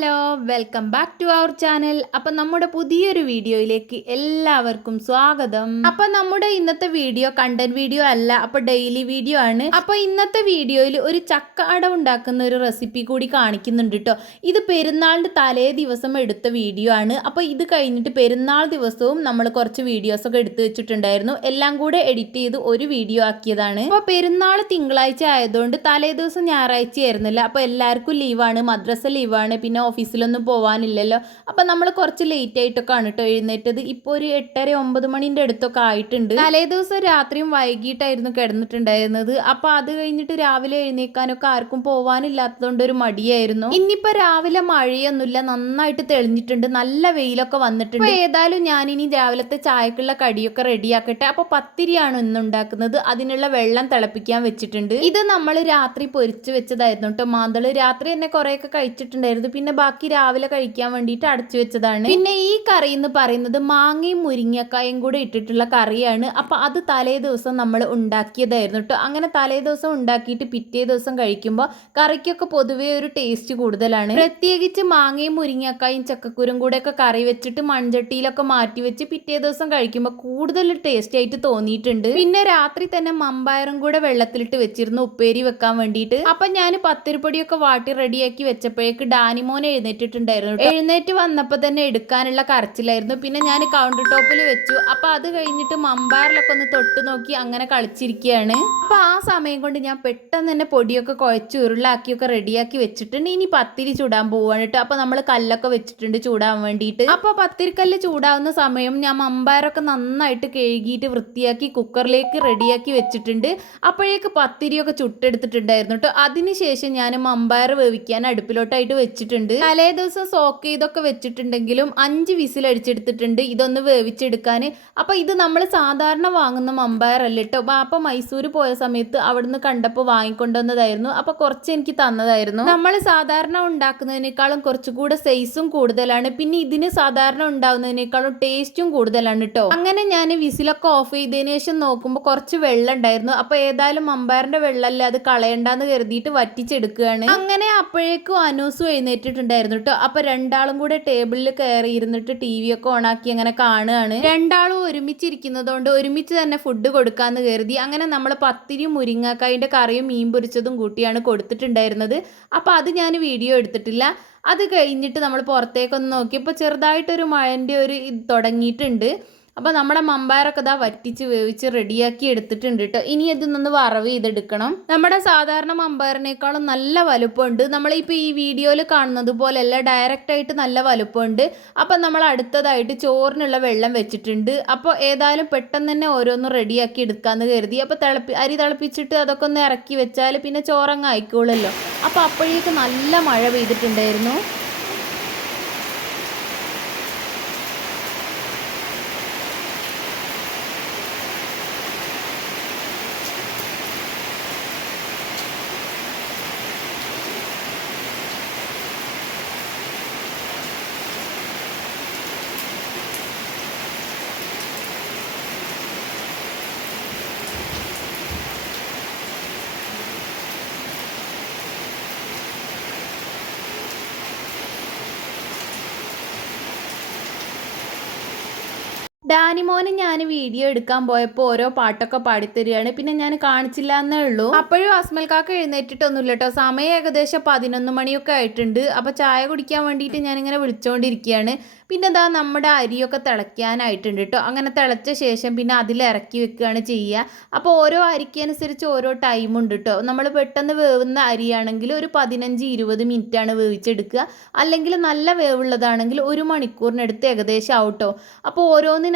Hello welcome back to our channel. അപ്പം നമ്മുടെ പുതിയൊരു വീഡിയോയിലേക്ക് എല്ലാവർക്കും സ്വാഗതം. അപ്പം നമ്മുടെ ഇന്നത്തെ വീഡിയോ കണ്ടന്റ് വീഡിയോ അല്ല അപ്പോൾ ഡെയിലി വീഡിയോ ആണ്. അപ്പോൾ ഇന്നത്തെ വീഡിയോയിൽ ഒരു ചക്ക അട ഉണ്ടാക്കുന്ന ഒരു റെസിപ്പി കൂടി കാണിക്കുന്നുണ്ട് കേട്ടോ ഇത് പെരുന്നാളിന്റെ തലേ ദിവസം എടുത്ത വീഡിയോ ആണ്. അപ്പോൾ ഇത് കഴിഞ്ഞിട്ട് പെരുന്നാൾ ദിവസവും നമ്മൾ കുറച്ച് വീഡിയോസ് ഒക്കെ എടുത്തു വെച്ചിട്ടുണ്ടായിരുന്നു. എല്ലാം കൂടെ എഡിറ്റ് ചെയ്ത് ഒരു വീഡിയോ ആക്കിയതാണ്. അപ്പോൾ പെരുന്നാൾ തിങ്കളാഴ്ച ആയതുകൊണ്ട് തലേ ദിവസം ഞായറാഴ്ച ആയിരുന്നില്ല അപ്പോൾ എല്ലാവർക്കും ലീവാണ് മദ്രസ ലീവാണ് പിന്നെ ഓഫീസിലൊന്നും പോകാനില്ലല്ലോ അപ്പം നമ്മൾ കുറച്ച് ലേറ്റ് ആയിട്ടൊക്കെ ആണ് കേട്ടോ എഴുന്നേറ്റത്. ഇപ്പോൾ ഒരു എട്ടര ഒമ്പത് മണിന്റെ അടുത്തൊക്കെ ആയിട്ടുണ്ട്. തലേ ദിവസം രാത്രിയും വൈകിട്ടായിരുന്നു കിടന്നിട്ടുണ്ടായിരുന്നത്. അപ്പോൾ അത് കഴിഞ്ഞിട്ട് രാവിലെ എഴുന്നേക്കാനൊക്കെ ആർക്കും പോകാനില്ലാത്തതുകൊണ്ട് ഒരു മടിയായിരുന്നു. ഇന്നിപ്പോൾ രാവിലെ മഴയൊന്നുമില്ല. നന്നായിട്ട് തെളിഞ്ഞിട്ടുണ്ട്. നല്ല വെയിലൊക്കെ വന്നിട്ടുണ്ട്. ഏതായാലും ഞാനിനി രാവിലത്തെ ചായക്കുള്ള കടിയൊക്കെ റെഡിയാക്കട്ടെ. അപ്പോൾ പത്തിരിയാണ് ഇന്ന് ഉണ്ടാക്കുന്നത് അതിനുള്ള വെള്ളം തിളപ്പിക്കാൻ വെച്ചിട്ടുണ്ട്. ഇത് നമ്മൾ രാത്രി പൊരിച്ചു വെച്ചതായിരുന്നു കേട്ടോ മാന്തൾ രാത്രി തന്നെ കുറേയൊക്കെ കഴിച്ചിട്ടുണ്ടായിരുന്നു. പിന്നെ ബാക്കി രാവിലെ കഴിക്കാൻ വേണ്ടിയിട്ട് അടച്ചു വെച്ചതാണ്. പിന്നെ ഈ കറി എന്ന് പറയുന്നത് മാങ്ങയും മുരിങ്ങക്കായും കൂടെ ഇട്ടിട്ടുള്ള കറിയാണ്. അപ്പൊ അത് തലേ ദിവസം നമ്മൾ ഉണ്ടാക്കിയതായിരുന്നു കേട്ടോ അങ്ങനെ തലേ ദിവസം ഉണ്ടാക്കിയിട്ട് പിറ്റേ ദിവസം കഴിക്കുമ്പോൾ കറിക്കൊക്കെ പൊതുവേ ഒരു ടേസ്റ്റ് കൂടുതലാണ്. പ്രത്യേകിച്ച് മാങ്ങയും മുരിങ്ങക്കായും ചക്കക്കുരും ഒക്കെ കറി വെച്ചിട്ട് മൺചട്ടിയിലൊക്കെ മാറ്റി വെച്ച് പിറ്റേ ദിവസം കഴിക്കുമ്പോൾ കൂടുതൽ ടേസ്റ്റ് ആയിട്ട് തോന്നിയിട്ടുണ്ട്. പിന്നെ രാത്രി തന്നെ മമ്പയറും കൂടെ വെള്ളത്തിലിട്ട് വെച്ചിരുന്നു ഉപ്പേരി വെക്കാൻ വേണ്ടിയിട്ട്. അപ്പൊ ഞാൻ പത്തിരിപ്പൊടിയൊക്കെ വാട്ടി റെഡിയാക്കി വെച്ചപ്പോഴേക്ക് ഡാനിമോൻ എഴുന്നേറ്റിട്ടുണ്ടായിരുന്നു എഴുന്നേറ്റ് വന്നപ്പോൾ തന്നെ എടുക്കാനുള്ള കരച്ചിലായിരുന്നു. പിന്നെ ഞാൻ കൗണ്ടർ ടോപ്പിൽ വെച്ചു. അപ്പൊ അത് കഴിഞ്ഞിട്ട് മമ്പാറിലൊക്കെ ഒന്ന് തൊട്ട് നോക്കി അങ്ങനെ കളിച്ചിരിക്കുകയാണ് അപ്പൊ ആ സമയം കൊണ്ട് ഞാൻ പെട്ടെന്ന് തന്നെ പൊടിയൊക്കെ കുഴച്ച് ഉരുളാക്കിയൊക്കെ റെഡിയാക്കി വെച്ചിട്ടുണ്ട്. ഇനി പത്തിരി ചൂടാൻ പോവാണ് അപ്പൊ നമ്മൾ കല്ലൊക്കെ വെച്ചിട്ടുണ്ട് ചൂടാൻ വേണ്ടിയിട്ട്. അപ്പൊ പത്തിരിക്കല്ല് ചൂടാവുന്ന സമയം ഞാൻ മമ്പാരൊക്കെ നന്നായിട്ട് കഴുകിയിട്ട് വൃത്തിയാക്കി കുക്കറിലേക്ക് റെഡിയാക്കി വെച്ചിട്ടുണ്ട്. അപ്പോഴേക്ക് പത്തിരിയൊക്കെ ചുട്ടെടുത്തിട്ടുണ്ടായിരുന്നു കേട്ടോ അതിനുശേഷം ഞാൻ മമ്പായർ വേവിക്കാൻ അടുപ്പിലോട്ടായിട്ട് വെച്ചിട്ടുണ്ട്. തലേ ദിവസം സോക്ക് ചെയ്തൊക്കെ വെച്ചിട്ടുണ്ടെങ്കിലും അഞ്ച് വിസിൽ അടിച്ചെടുത്തിട്ടുണ്ട്. ഇതൊന്ന് വേവിച്ചെടുക്കാൻ അപ്പോൾ ഇത് നമ്മൾ സാധാരണ വാങ്ങുന്ന മമ്പയർ അല്ല കേട്ടോ അപ്പൊ മൈസൂർ പോയ സമയത്ത് അവിടുന്ന് കണ്ടപ്പോൾ വാങ്ങിക്കൊണ്ടുവന്നതായിരുന്നു അപ്പോൾ കുറച്ച് എനിക്ക് തന്നതായിരുന്നു. നമ്മൾ സാധാരണ ഉണ്ടാക്കുന്നതിനേക്കാളും കുറച്ചുകൂടെ സൈസും കൂടുതലാണ്. പിന്നെ ഇതിന് സാധാരണ ഉണ്ടാവുന്നതിനേക്കാളും ടേസ്റ്റും കൂടുതലാണ് കേട്ടോ അങ്ങനെ ഞാൻ വിസിലൊക്കെ ഓഫ് ചെയ്തതിന് ശേഷം നോക്കുമ്പോൾ കുറച്ച് വെള്ളം ഉണ്ടായിരുന്നു. അപ്പോൾ ഏതായാലും മമ്പയറിന്റെ വെള്ളമല്ലേ അത് കളയണ്ടെന്ന് കരുതിയിട്ട് വറ്റിച്ചെടുക്കുകയാണ്. അങ്ങനെ അപ്പോഴേക്കും അനൂസ് അനൂസും എഴുന്നേറ്റിട്ടുണ്ടായിരുന്നു കേട്ടോ അപ്പൊ രണ്ടാളും കൂടെ ടേബിളിൽ കയറി ഇരുന്നിട്ട് ടി വി ഒക്കെ ഓണാക്കി അങ്ങനെ കാണുകയാണ്. രണ്ടാളും ഒരുമിച്ചിരിക്കുന്നതുകൊണ്ട് ഒരുമിച്ച് തന്നെ ഫുഡ് കൊടുക്കാന്ന് കരുതി. അങ്ങനെ നമ്മൾ പത്തിരി മുരിങ്ങക്കായിന്റെ കറിയും മീൻ പൊരിച്ചതും കൂട്ടിയാണ് കൊടുത്തിട്ടുണ്ടായിരുന്നത്. അപ്പൊ അത് ഞാൻ വീഡിയോ എടുത്തിട്ടില്ല. അത് കഴിഞ്ഞിട്ട് നമ്മൾ പുറത്തേക്കൊന്ന് നോക്കിയപ്പോൾ ചെറുതായിട്ടൊരു മഴന്റെ ഒരു ഇത് തുടങ്ങിയിട്ടുണ്ട്. അപ്പോൾ നമ്മുടെ മമ്പയറൊക്കെ ഇതാ വറ്റിച്ച് വേവിച്ച് റെഡിയാക്കി എടുത്തിട്ടുണ്ട് കേട്ടോ ഇനി ഇതൊന്നൊന്ന് വറവ് ചെയ്തെടുക്കണം. നമ്മുടെ സാധാരണ മമ്പയറിനേക്കാളും നല്ല വലുപ്പമുണ്ട്. നമ്മളിപ്പോൾ ഈ വീഡിയോയിൽ കാണുന്നത് പോലെയല്ല ഡയറക്റ്റായിട്ട് നല്ല വലുപ്പമുണ്ട്. അപ്പം നമ്മൾ അടുത്തതായിട്ട് ചോറിനുള്ള വെള്ളം വെച്ചിട്ടുണ്ട്. അപ്പോൾ ഏതായാലും പെട്ടെന്ന് തന്നെ ഓരോന്നും റെഡിയാക്കി എടുക്കാമെന്ന് കരുതി. അപ്പോൾ തിളപ്പി അരി തിളപ്പിച്ചിട്ട് അതൊക്കെ ഒന്ന് ഇറക്കി വെച്ചാൽ പിന്നെ ചോറങ്ങ് ആയിക്കോളല്ലോ അപ്പോൾ അപ്പോഴേക്ക് നല്ല മഴ പെയ്തിട്ടുണ്ടായിരുന്നു. ഡാനിമോന് ഞാൻ വീഡിയോ എടുക്കാൻ പോയപ്പോൾ ഓരോ പാട്ടൊക്കെ പാടിത്തരികയാണ്. പിന്നെ ഞാൻ കാണിച്ചില്ല എന്നേ ഉള്ളൂ. അപ്പോഴും അസ്മൽ കാക്ക എഴുന്നേറ്റിട്ടൊന്നുമില്ല കേട്ടോ സമയം ഏകദേശം പതിനൊന്ന് മണിയൊക്കെ ആയിട്ടുണ്ട്. അപ്പോൾ ചായ കുടിക്കാൻ വേണ്ടിയിട്ട് ഞാനിങ്ങനെ വിളിച്ചുകൊണ്ടിരിക്കുകയാണ് പിന്നെ എന്താ നമ്മുടെ അരിയൊക്കെ തിളയ്ക്കാനായിട്ടുണ്ട് കേട്ടോ അങ്ങനെ തിളച്ച ശേഷം പിന്നെ അതിൽ ഇറക്കി വെക്കുകയാണ് ചെയ്യുക. അപ്പോൾ ഓരോ അരിക്കനുസരിച്ച് ഓരോ ടൈം ഉണ്ട് കേട്ടോ നമ്മൾ പെട്ടെന്ന് വേവുന്ന അരിയാണെങ്കിൽ ഒരു പതിനഞ്ച് ഇരുപത് മിനിറ്റാണ് വേവിച്ചെടുക്കുക. അല്ലെങ്കിൽ നല്ല വേവുള്ളതാണെങ്കിൽ ഒരു മണിക്കൂറിനടുത്ത് ഏകദേശം ആവും ആവട്ടോ അപ്പോൾ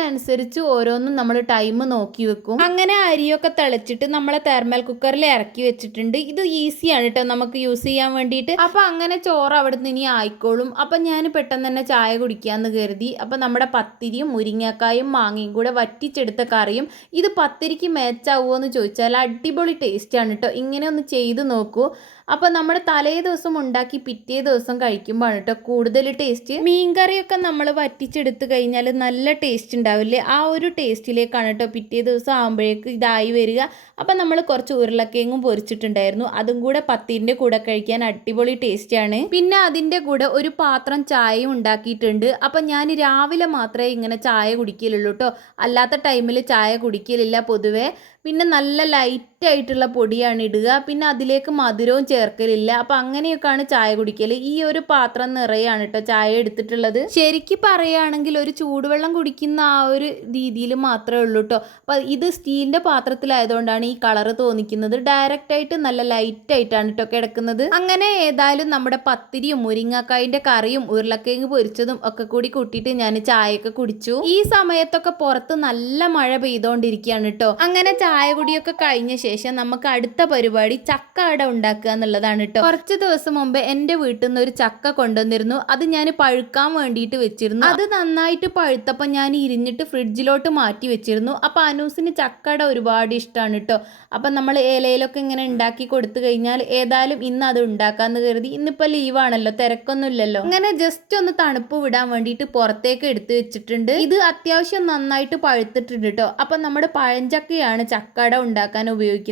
ഓരോന്നിനനുസരിച്ച് ഓരോന്നും നമ്മൾ ടൈം നോക്കി വെക്കും. അങ്ങനെ അരിയൊക്കെ തിളച്ചിട്ട് നമ്മളെ തെർമൽ കുക്കറിൽ ഇറക്കി വെച്ചിട്ടുണ്ട്. ഇത് ഈസിയാണ് കേട്ടോ നമുക്ക് യൂസ് ചെയ്യാൻ വേണ്ടിയിട്ട്. അപ്പോൾ അങ്ങനെ ചോറ് അവിടെ നിന്ന് ഇനി ആയിക്കോളും. അപ്പം ഞാൻ പെട്ടെന്ന് തന്നെ ചായ കുടിക്കാൻ എന്ന് കരുതി. അപ്പോൾ നമ്മുടെ പത്തിരിയും മുരിങ്ങക്കായും മാങ്ങയും കൂടെ വറ്റിച്ചെടുത്ത കറിയും ഇത് പത്തിരിക്ക് മേച്ചാവുമോ എന്ന് ചോദിച്ചാൽ അടിപൊളി ടേസ്റ്റ് ആണ് കേട്ടോ ഇങ്ങനെ ഒന്ന് ചെയ്ത് നോക്കൂ. അപ്പോൾ നമ്മൾ തലേ ദിവസം ഉണ്ടാക്കി പിറ്റേ ദിവസം കഴിക്കുമ്പോഴാണ് കേട്ടോ കൂടുതൽ ടേസ്റ്റ് മീൻകറിയൊക്കെ നമ്മൾ വറ്റിച്ചെടുത്ത് കഴിഞ്ഞാൽ നല്ല ടേസ്റ്റ് ഉണ്ടാവില്ലേ? ആ ഒരു ടേസ്റ്റിലേക്കാണ് കേട്ടോ പിറ്റേ ദിവസം ആകുമ്പോഴേക്ക് ഇതായി വരിക. അപ്പം നമ്മൾ കുറച്ച് ഉരുളക്കിഴങ്ങും പൊരിച്ചിട്ടുണ്ടായിരുന്നു. അതും കൂടെ പത്തിന്റെ കൂടെ കഴിക്കാൻ അടിപൊളി ടേസ്റ്റാണ് പിന്നെ അതിന്റെ കൂടെ ഒരു പാത്രം ചായയും ഉണ്ടാക്കിയിട്ടുണ്ട്. അപ്പം ഞാൻ രാവിലെ മാത്രമേ ഇങ്ങനെ ചായ കുടിക്കലുള്ളൂ കേട്ടോ അല്ലാത്ത ടൈമിൽ ചായ കുടിക്കലില്ല പൊതുവേ. പിന്നെ നല്ല ലൈറ്റ് ആയിട്ടുള്ള പൊടിയാണ് ഇടുക. പിന്നെ അതിലേക്ക് മധുരവും ചേർക്കലില്ല. അപ്പം അങ്ങനെയൊക്കെയാണ് ചായ കുടിക്കൽ ഈ ഒരു പാത്രം നിറയാണ് കേട്ടോ ചായ എടുത്തിട്ടുള്ളത്. ശരിക്കും പറയുകയാണെങ്കിൽ ഒരു ചൂടുവെള്ളം കുടിക്കുന്ന ആ ഒരു രീതിയിൽ മാത്രമേ ഉള്ളൂ കേട്ടോ. അപ്പം ഇത് സ്റ്റീലിന്റെ പാത്രത്തിലായതുകൊണ്ടാണ് ഈ കളർ തോന്നിക്കുന്നത്. ഡയറക്റ്റ് ആയിട്ട് നല്ല ലൈറ്റ് ആയിട്ടാണ് കേട്ടോ കിടക്കുന്നത്. അങ്ങനെ ഏതായാലും നമ്മുടെ പത്തിരിയും മുരിങ്ങക്കായിന്റെ കറിയും ഉരുളക്കിഴങ്ങ് പൊരിച്ചതും ഒക്കെ കൂടി കൂട്ടിയിട്ട് ഞാൻ ചായയൊക്കെ കുടിച്ചു. ഈ സമയത്തൊക്കെ പുറത്ത് നല്ല മഴ പെയ്തുകൊണ്ടിരിക്കുകയാണ് കേട്ടോ. അങ്ങനെ ചായ കുടിയൊക്കെ കഴിഞ്ഞ ശേഷം നമുക്ക് അടുത്ത പരിപാടി ചക്ക അട ഉണ്ടാക്കുക എന്നുള്ളതാണ് കേട്ടോ. കുറച്ച് ദിവസം മുമ്പ് എന്റെ വീട്ടിൽ നിന്ന് ഒരു ചക്ക കൊണ്ടുവന്നിരുന്നു. അത് ഞാൻ പഴുക്കാൻ വേണ്ടിയിട്ട് വെച്ചിരുന്നു. അത് നന്നായിട്ട് പഴുത്തപ്പോൾ ഞാൻ ഇരിഞ്ഞിട്ട് ഫ്രിഡ്ജിലോട്ട് മാറ്റി വെച്ചിരുന്നു. അപ്പോൾ അനൂസിന് ചക്ക അട ഒരുപാട് ഇഷ്ടമാണ് കേട്ടോ. അപ്പം നമ്മൾ ഇലയിലൊക്കെ ഇങ്ങനെ ഉണ്ടാക്കി കൊടുത്തു കഴിഞ്ഞാൽ ഏതായാലും ഇന്ന് അത് ഉണ്ടാക്കാന്ന് കരുതി. ഇന്നിപ്പോൾ ലീവാണല്ലോ തിരക്കൊന്നുമില്ലല്ലോ അങ്ങനെ ജസ്റ്റ് ഒന്ന് തണുപ്പ് വിടാൻ വേണ്ടിയിട്ട് പുറത്തേക്ക് എടുത്ത് വെച്ചിട്ടുണ്ട്. ഇത് അത്യാവശ്യം നന്നായിട്ട് പഴുത്തിട്ടുണ്ട് കേട്ടോ. അപ്പം നമ്മുടെ പഴഞ്ചക്കയാണ് ചക്കട ഉണ്ടാക്കാൻ ഉപയോഗിക്കുന്നത്.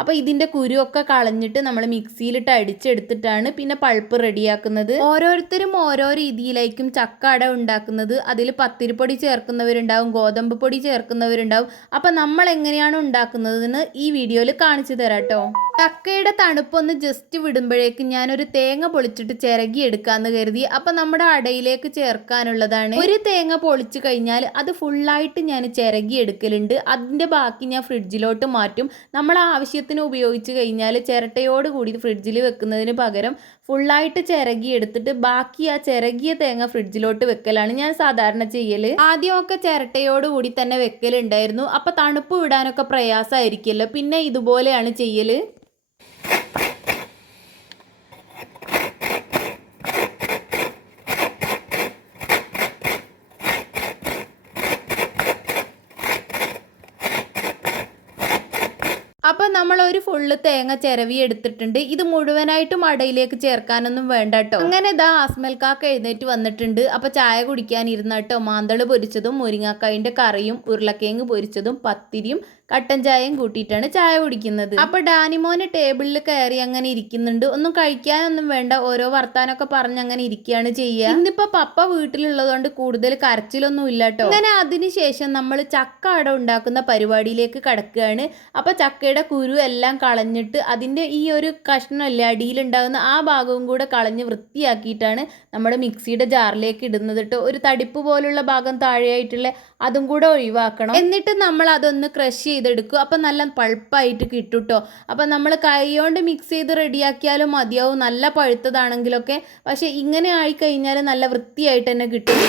അപ്പോൾ ഇതിന്റെ കുരുവൊക്കെ കളഞ്ഞിട്ട് നമ്മൾ മിക്സിയിലിട്ട് അടിച്ചെടുത്തിട്ടാണ് പിന്നെ പൾപ്പ് റെഡിയാക്കുന്നത്. ഓരോരുത്തരും ഓരോ രീതിയിലായിരിക്കും ചക്ക അട ഉണ്ടാക്കുന്നത്. അതിൽ പത്തിരിപ്പൊടി ചേർക്കുന്നവരുണ്ടാവും ഗോതമ്പ് പൊടി ചേർക്കുന്നവരുണ്ടാവും. അപ്പോൾ നമ്മൾ എങ്ങനെയാണ് ഉണ്ടാക്കുന്നതെന്ന് ഈ വീഡിയോയിൽ കാണിച്ചു തരാം കേട്ടോ. ചക്കയുടെ തണുപ്പൊന്ന് ജസ്റ്റ് വിടുമ്പോഴേക്ക് ഞാനൊരു തേങ്ങ പൊളിച്ചിട്ട് ചിരകി എടുക്കാന്ന് കരുതി. അപ്പം നമ്മുടെ അടയിലേക്ക് ചേർക്കാനുള്ളതാണ്. ഒരു തേങ്ങ പൊളിച്ചു കഴിഞ്ഞാൽ അത് ഫുള്ളായിട്ട് ഞാൻ ചിരകി എടുക്കലുണ്ട്. അതിന്റെ ബാക്കി ഞാൻ ഫ്രിഡ്ജിലോട്ട് മാറ്റും. നമ്മൾ ആവശ്യത്തിന് ഉപയോഗിച്ച് കഴിഞ്ഞാൽ ചിരട്ടയോട് കൂടി ഫ്രിഡ്ജിൽ വെക്കുന്നതിന് പകരം ഫുള്ളായിട്ട് ചിരകി എടുത്തിട്ട് ബാക്കി ആ ചിരകിയ തേങ്ങ ഫ്രിഡ്ജിലോട്ട് വെക്കലാണ് ഞാൻ സാധാരണ ചെയ്യൽ. ആദ്യമൊക്കെ ചിരട്ടയോട് കൂടി തന്നെ വെക്കലുണ്ടായിരുന്നു. അപ്പൊ തണുപ്പ് വിടാനൊക്കെ പ്രയാസമായിരിക്കുമല്ലോ. പിന്നെ ഇതുപോലെയാണ് ചെയ്യൽ. അപ്പം നമ്മൾ ഒരു ഫുള്ള് തേങ്ങ ചിരവി എടുത്തിട്ടുണ്ട്. ഇത് മുഴുവനായിട്ടും അടയിലേക്ക് ചേർക്കാനൊന്നും വേണ്ട കേട്ടോ അങ്ങനെ ഇതാ ആസ്മൽക്കാക്ക എഴുന്നേറ്റ് വന്നിട്ടുണ്ട്. അപ്പം ചായ കുടിക്കാൻ ഇരുന്ന കേട്ടോ മാന്തൾ പൊരിച്ചതും മുരിങ്ങാക്കായിന്റെ കറിയും ഉരുളക്കിഴങ്ങ് പൊരിച്ചതും പത്തിരിയും കട്ടൻ ചായയും കൂട്ടിയിട്ടാണ് ചായ കുടിക്കുന്നത്. അപ്പൊ ഡാനിമോന് ടേബിളിൽ കയറി അങ്ങനെ ഇരിക്കുന്നുണ്ട്. ഒന്നും കഴിക്കാനൊന്നും വേണ്ട. ഓരോ വർത്താനൊക്കെ പറഞ്ഞ് അങ്ങനെ ഇരിക്കുകയാണ് ചെയ്യുക. ഇന്നിപ്പോ പപ്പ വീട്ടിലുള്ളതുകൊണ്ട് കൂടുതൽ കരച്ചിലൊന്നും ഇല്ല കേട്ടോ അങ്ങനെ അതിനുശേഷം നമ്മൾ ചക്ക അട ഉണ്ടാക്കുന്ന പരിപാടിയിലേക്ക് കടക്കുകയാണ്. അപ്പൊ ചക്കയുടെ കുരു എല്ലാം കളഞ്ഞിട്ട് അതിന്റെ ഈ ഒരു കഷ്ണമല്ലേ അടിയിലുണ്ടാകുന്ന ആ ഭാഗവും കൂടെ കളഞ്ഞ് വൃത്തിയാക്കിയിട്ടാണ് നമ്മുടെ മിക്സിയുടെ ജാറിലേക്ക് ഇടുന്നത് കേട്ടോ ഒരു തടിപ്പ് പോലുള്ള ഭാഗം താഴെയായിട്ടുള്ള അതും കൂടെ ഒഴിവാക്കണം. എന്നിട്ട് നമ്മൾ അതൊന്ന് ക്രഷ് ചെയ്തെടുക്കും അപ്പം നല്ല പഴുപ്പായിട്ട് കിട്ടും കേട്ടോ അപ്പം നമ്മൾ കൈകൊണ്ട് മിക്സ് ചെയ്ത് റെഡിയാക്കിയാലും മതിയാവും. നല്ല പഴുത്തതാണെങ്കിലൊക്കെ. പക്ഷേ ഇങ്ങനെ ആയിക്കഴിഞ്ഞാൽ നല്ല വൃത്തിയായിട്ട് തന്നെ കിട്ടും.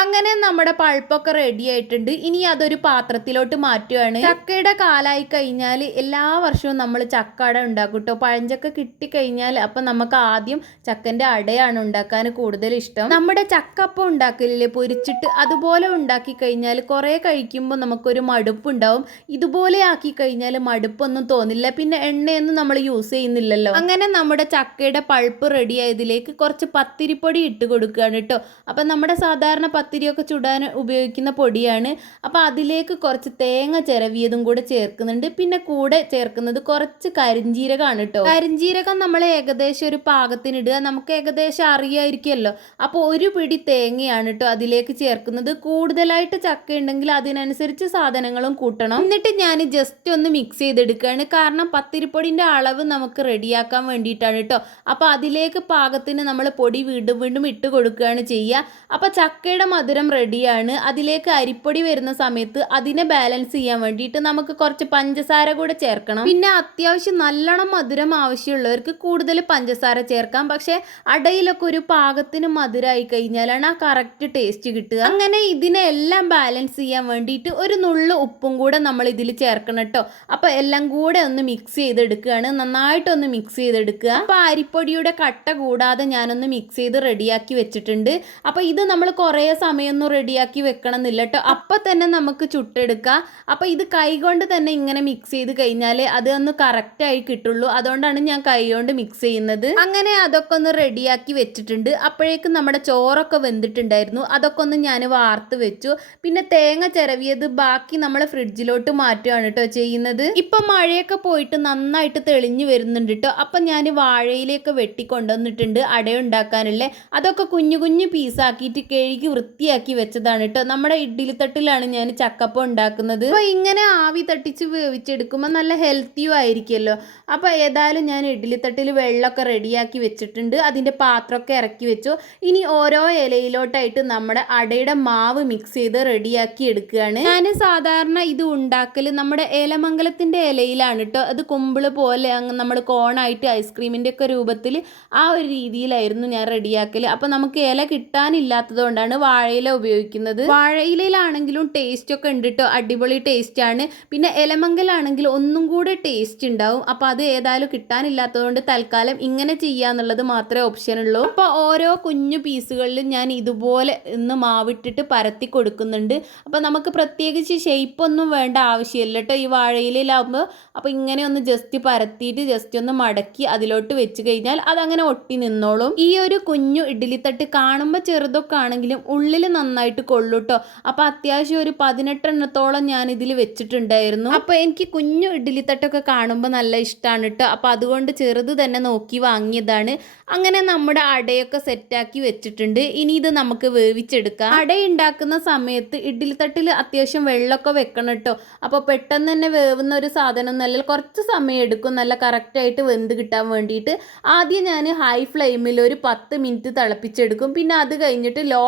അങ്ങനെ നമ്മുടെ പൾപ്പൊക്കെ റെഡി ആയിട്ടുണ്ട്. ഇനി അതൊരു പാത്രത്തിലോട്ട് മാറ്റുകയാണ് ചക്കയുടെ കാലായി കഴിഞ്ഞാൽ എല്ലാ വർഷവും നമ്മൾ ചക്ക അട ഉണ്ടാക്കും കേട്ടോ പഴഞ്ചക്ക കിട്ടിക്കഴിഞ്ഞാൽ അപ്പം നമുക്ക് ആദ്യം ചക്കന്റെ അടയാണ് ഉണ്ടാക്കാൻ കൂടുതൽ ഇഷ്ടം. നമ്മുടെ ചക്ക അപ്പം ഉണ്ടാക്കലില്ലേ പൊരിച്ചിട്ട് അതുപോലെ ഉണ്ടാക്കി കഴിഞ്ഞാൽ കുറേ കഴിക്കുമ്പോൾ നമുക്കൊരു മടുപ്പുണ്ടാവും. ഇതുപോലെ ആക്കി കഴിഞ്ഞാൽ മടുപ്പൊന്നും തോന്നില്ല. പിന്നെ എണ്ണയൊന്നും നമ്മൾ യൂസ് ചെയ്യുന്നില്ലല്ലോ. അങ്ങനെ നമ്മുടെ ചക്കയുടെ പൾപ്പ് റെഡി ആയതിലേക്ക് കുറച്ച് പത്തിരിപ്പൊടി ഇട്ട് കൊടുക്കുകയാണ് കേട്ടോ അപ്പം നമ്മുടെ സാധാരണ പത്തിരിയൊക്കെ ചുടാൻ ഉപയോഗിക്കുന്ന പൊടിയാണ്. അപ്പോൾ അതിലേക്ക് കുറച്ച് തേങ്ങ ചിരവിയതും കൂടെ ചേർക്കുന്നുണ്ട്. പിന്നെ കൂടെ ചേർക്കുന്നത് കുറച്ച് കരിഞ്ജീരകമാണ് കേട്ടോ കരിഞ്ജീരകം നമ്മൾ ഏകദേശം ഒരു പാകത്തിനിടുക നമുക്ക് ഏകദേശം അറിയായിരിക്കുമല്ലോ. അപ്പോൾ ഒരു പിടി തേങ്ങയാണ് കേട്ടോ അതിലേക്ക് ചേർക്കുന്നത്. കൂടുതലായിട്ട് ചക്ക ഉണ്ടെങ്കിൽ അതിനനുസരിച്ച് സാധനങ്ങളും കൂട്ടണം. എന്നിട്ട് ഞാൻ ജസ്റ്റ് ഒന്ന് മിക്സ് ചെയ്തെടുക്കുകയാണ്. കാരണം പത്തിരിപ്പൊടിന്റെ അളവ് നമുക്ക് റെഡിയാക്കാൻ വേണ്ടിയിട്ടാണ് കേട്ടോ അപ്പോൾ അതിലേക്ക് പാകത്തിന് നമ്മൾ പൊടി വീണ്ടും വീണ്ടും ഇട്ട് കൊടുക്കുകയാണ് ചെയ്യുക. അപ്പോൾ ചക്കയുടെ മധുരം റെഡിയാണ്. അതിലേക്ക് അരിപ്പൊടി വരുന്ന സമയത്ത് അതിനെ ബാലൻസ് ചെയ്യാൻ വേണ്ടിയിട്ട് നമുക്ക് കുറച്ച് പഞ്ചസാര കൂടെ ചേർക്കണം. പിന്നെ അത്യാവശ്യം നല്ലോണം മധുരം ആവശ്യമുള്ളവർക്ക് കൂടുതൽ പഞ്ചസാര ചേർക്കാം. പക്ഷേ അടയിലൊക്കെ ഒരു പാകത്തിന് മധുരമായി കഴിഞ്ഞാലാണ് ആ കറക്റ്റ് ടേസ്റ്റ് കിട്ടുക. അങ്ങനെ ഇതിനെ എല്ലാം ബാലൻസ് ചെയ്യാൻ വേണ്ടിയിട്ട് ഒരു നുള്ളു ഉപ്പും കൂടെ നമ്മൾ ഇതിൽ ചേർക്കണം കേട്ടോ അപ്പോൾ എല്ലാം കൂടെ ഒന്ന് മിക്സ് ചെയ്തെടുക്കുകയാണ്. നന്നായിട്ടൊന്ന് മിക്സ് ചെയ്തെടുക്കുക. അപ്പോൾ അരിപ്പൊടിയുടെ കട്ട കൂടാതെ ഞാനൊന്ന് മിക്സ് ചെയ്ത് റെഡിയാക്കി വെച്ചിട്ടുണ്ട്. അപ്പോൾ ഇത് നമ്മൾ കുറേ സമയമൊന്നും റെഡിയാക്കി വെക്കണം എന്നില്ല കേട്ടോ അപ്പം തന്നെ നമുക്ക് ചുട്ടെടുക്കാം. അപ്പൊ ഇത് കൈകൊണ്ട് തന്നെ ഇങ്ങനെ മിക്സ് ചെയ്ത് കഴിഞ്ഞാൽ അത് ഒന്ന് കറക്റ്റായി കിട്ടുള്ളൂ. അതുകൊണ്ടാണ് ഞാൻ കൈകൊണ്ട് മിക്സ് ചെയ്യുന്നത്. അങ്ങനെ അതൊക്കെ ഒന്ന് റെഡിയാക്കി വെച്ചിട്ടുണ്ട്. അപ്പോഴേക്കും നമ്മുടെ ചോറൊക്കെ വെന്തിട്ടുണ്ടായിരുന്നു. അതൊക്കെ ഒന്ന് ഞാൻ വാർത്ത് വെച്ചു. പിന്നെ തേങ്ങ ചിരവിയത് ബാക്കി നമ്മൾ ഫ്രിഡ്ജിലോട്ട് മാറ്റുകയാണ് കേട്ടോ ചെയ്യുന്നത്. ഇപ്പം മഴയൊക്കെ പോയിട്ട് നന്നായിട്ട് തെളിഞ്ഞു വരുന്നുണ്ട് കേട്ടോ അപ്പൊ ഞാൻ വാഴയിലേക്ക് വെട്ടി കൊണ്ടുവന്നിട്ടുണ്ട് അടയുണ്ടാക്കാനുള്ള അതൊക്കെ കുഞ്ഞു കുഞ്ഞു പീസാക്കിയിട്ട് കഴുകി വൃത്തിയാക്കി വെച്ചതാണ് കേട്ടോ നമ്മുടെ ഇഡ്ഡലി തട്ടിലാണ് ഞാൻ ചക്കപ്പ ഉണ്ടാക്കുന്നത്. അപ്പൊ ഇങ്ങനെ ആവി തട്ടിച്ച് വേവിച്ചെടുക്കുമ്പോൾ നല്ല ഹെൽത്തിയും ആയിരിക്കുമല്ലോ അപ്പൊ ഏതായാലും ഞാൻ ഇഡ്ഡലി തട്ടിൽ വെള്ളമൊക്കെ റെഡിയാക്കി വെച്ചിട്ടുണ്ട്. അതിന്റെ പാത്രമൊക്കെ ഇറക്കി വെച്ചു. ഇനി ഓരോ ഇലയിലോട്ടായിട്ട് നമ്മുടെ അടയുടെ മാവ് മിക്സ് ചെയ്ത് റെഡിയാക്കി എടുക്കുകയാണ്. ഞാൻ സാധാരണ ഇത് ഉണ്ടാക്കൽ നമ്മുടെ ഏലമംഗലത്തിന്റെ ഇലയിലാണ് കേട്ടോ അത് കുമ്പിൾ പോലെ നമ്മൾ കോണായിട്ട് ഐസ്ക്രീമിന്റെ ഒക്കെ രൂപത്തിൽ ആ ഒരു രീതിയിലായിരുന്നു ഞാൻ റെഡിയാക്കൽ അപ്പൊ നമുക്ക് ഇല കിട്ടാനില്ലാത്തത് കൊണ്ടാണ് വാഴയില ഉപയോഗിക്കുന്നത്. വാഴയിലയിലാണെങ്കിലും ടേസ്റ്റ് ഒക്കെ ഉണ്ട് അടിപൊളി ടേസ്റ്റ് ആണ്. പിന്നെ എലമങ്കലാണെങ്കിൽ ഒന്നും കൂടെ ടേസ്റ്റ് ഉണ്ടാവും. അപ്പൊ അത് ഏതായാലും കിട്ടാനില്ലാത്തതുകൊണ്ട് തൽക്കാലം ഇങ്ങനെ ചെയ്യാന്നുള്ളത് മാത്രമേ ഓപ്ഷൻ ഉള്ളൂ. അപ്പൊ ഓരോ കുഞ്ഞു പീസുകളിലും ഞാൻ ഇതുപോലെ ഇന്ന് മാവിട്ടിട്ട് പരത്തി കൊടുക്കുന്നുണ്ട്. അപ്പൊ നമുക്ക് പ്രത്യേകിച്ച് ഷേപ്പ് ഒന്നും വേണ്ട ആവശ്യമില്ല കേട്ടോ ഈ വാഴയിലാവുമ്പോൾ അപ്പൊ ഇങ്ങനെ ഒന്ന് ജസ്റ്റ് പരത്തിയിട്ട് ജസ്റ്റ് ഒന്ന് മടക്കി അതിലോട്ട് വെച്ച് കഴിഞ്ഞാൽ അതങ്ങനെ ഒട്ടി നിന്നോളും. ഈ ഒരു കുഞ്ഞു ഇഡ്ഡലിത്തട്ട് കാണുമ്പോൾ ചെറുതൊക്കെ ആണെങ്കിലും ഉള്ളിൽ നന്നായിട്ട് കൊള്ളൂട്ടോ അപ്പൊ അത്യാവശ്യം ഒരു പതിനെട്ടെണ്ണത്തോളം ഞാൻ ഇതിൽ വെച്ചിട്ടുണ്ടായിരുന്നു. അപ്പൊ എനിക്ക് കുഞ്ഞു ഇഡ്ഡലിത്തട്ടൊക്കെ കാണുമ്പോൾ നല്ല ഇഷ്ടമാണ് കേട്ടോ അപ്പൊ അതുകൊണ്ട് ചെറുത് തന്നെ നോക്കി വാങ്ങിയതാണ്. അങ്ങനെ നമ്മുടെ അടയൊക്കെ സെറ്റാക്കി വെച്ചിട്ടുണ്ട്. ഇനി ഇത് നമുക്ക് വേവിച്ചെടുക്കാം. അട ഉണ്ടാക്കുന്ന സമയത്ത് ഇഡ്ഡലിത്തട്ടിൽ അത്യാവശ്യം വെള്ളമൊക്കെ വെക്കണം കേട്ടോ അപ്പോൾ പെട്ടെന്ന് തന്നെ വേവുന്ന ഒരു സാധനം നല്ല കുറച്ച് സമയം എടുക്കും. നല്ല കറക്റ്റായിട്ട് വെന്ത് കിട്ടാൻ വേണ്ടിയിട്ട്. ആദ്യം ഞാൻ ഹൈ ഫ്ലെയിമിൽ ഒരു പത്ത് മിനിറ്റ് തിളപ്പിച്ചെടുക്കും. പിന്നെ അത് കഴിഞ്ഞിട്ട് ലോ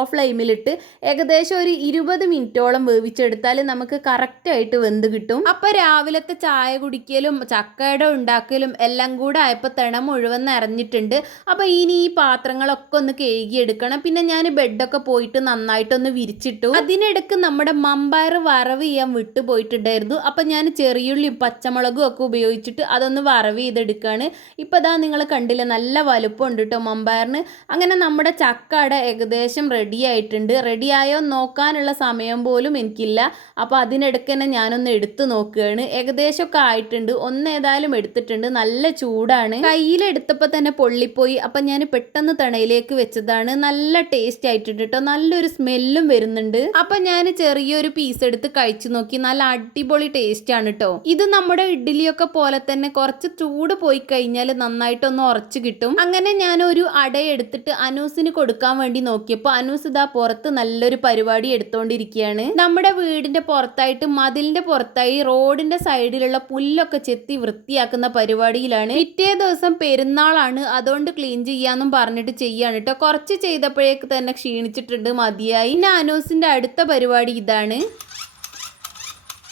ഫ്ലെയിമിലിട്ട് ഏകദേശം ഒരു ഇരുപത് മിനിറ്റോളം വേവിച്ചെടുത്താൽ നമുക്ക് കറക്റ്റായിട്ട് വെന്ത് കിട്ടും. അപ്പോൾ രാവിലത്തെ ചായ കുടിക്കലും ചക്കയുടെ ഉണ്ടാക്കലും എല്ലാം കൂടെ ആയപ്പോൾ തിണ മുഴുവൻ നിറഞ്ഞിട്ടുണ്ട്. അപ്പോൾ ഇനി ഈ പാത്രങ്ങളൊക്കെ ഒന്ന് കഴുകിയെടുക്കണം. പിന്നെ ഞാൻ ബെഡൊക്കെ പോയിട്ട് നന്നായിട്ടൊന്ന് വിരിച്ചിട്ടു. അതിനിടക്ക് നമ്മുടെ മമ്പയർ വറവ് ചെയ്യാൻ വിട്ടുപോയിട്ടുണ്ടായിരുന്നു. അപ്പം ഞാൻ ചെറിയുള്ളിയും പച്ചമുളകും ഒക്കെ ഉപയോഗിച്ചിട്ട് അതൊന്ന് വറവ് ചെയ്തെടുക്കുകയാണ് ഇപ്പം ഇതാ നിങ്ങൾ കണ്ടില്ല നല്ല വലുപ്പം ഉണ്ട് കേട്ടോ മമ്പയറിന്. അങ്ങനെ നമ്മുടെ ചക്കട ഏകദേശം റെഡി ആയിട്ടുണ്ട്. റെഡിയായോ നോക്കാനുള്ള സമയം പോലും എനിക്കില്ല. അപ്പോൾ അതിനിടയ്ക്ക് തന്നെ ഞാനൊന്ന് എടുത്തു നോക്കുകയാണ്. ഏകദേശമൊക്കെ ആയിട്ടുണ്ട്. ഒന്ന് ഏതായാലും എടുത്തിട്ടുണ്ട്. നല്ല ചൂടാണ്. കയ്യിലെടുത്തപ്പോൾ തന്നെ പൊള്ളിപ്പോയി. അപ്പം ഞാൻ പെട്ടെന്ന് തണയിലേക്ക് വെച്ചതാണ്. നല്ല ടേസ്റ്റ് ആയിട്ടുണ്ട് കേട്ടോ. നല്ലൊരു സ്മെല്ലും വരുന്നുണ്ട്. അപ്പം ഞാൻ ചെറിയൊരു പീസ് എടുത്ത് കഴിച്ചു നോക്കി. നല്ല അടിപൊളി ടേസ്റ്റ് ആണ് കേട്ടോ. ഇത് നമ്മുടെ ഇഡ്ഡലിയൊക്കെ പോലെ തന്നെ കുറച്ച് ചൂട് പോയി കഴിഞ്ഞാൽ നന്നായിട്ടൊന്ന് ഉറച്ചു കിട്ടും. അങ്ങനെ ഞാൻ ഒരു അടയെടുത്തിട്ട് അനൂസിന് കൊടുക്കാൻ വേണ്ടി നോക്കിയപ്പോൾ അനൂസ് ഇതാ പുറത്ത് നല്ലൊരു പരിപാടി എടുത്തോണ്ടിരിക്കുകയാണ് നമ്മുടെ വീടിന്റെ പുറത്തായിട്ട് മതിലിന്റെ പുറത്തായി റോഡിന്റെ സൈഡിലുള്ള പുല്ലൊക്കെ ചെത്തി വൃത്തിയാക്കുന്ന പരിപാടിയിലാണ് പിറ്റേ ദിവസം പെരുന്നാളാണ് അതുകൊണ്ട് ക്ലീൻ ചെയ്യാന്നും പറഞ്ഞിട്ട് ചെയ്യാണ് കേട്ടോ കുറച്ച് ചെയ്തപ്പോഴേക്ക് തന്നെ ക്ഷീണിച്ചിട്ടുണ്ട് മതിയായി നാനോസിന്റെ അനൂസിന്റെ അടുത്ത പരിപാടി ഇതാണ്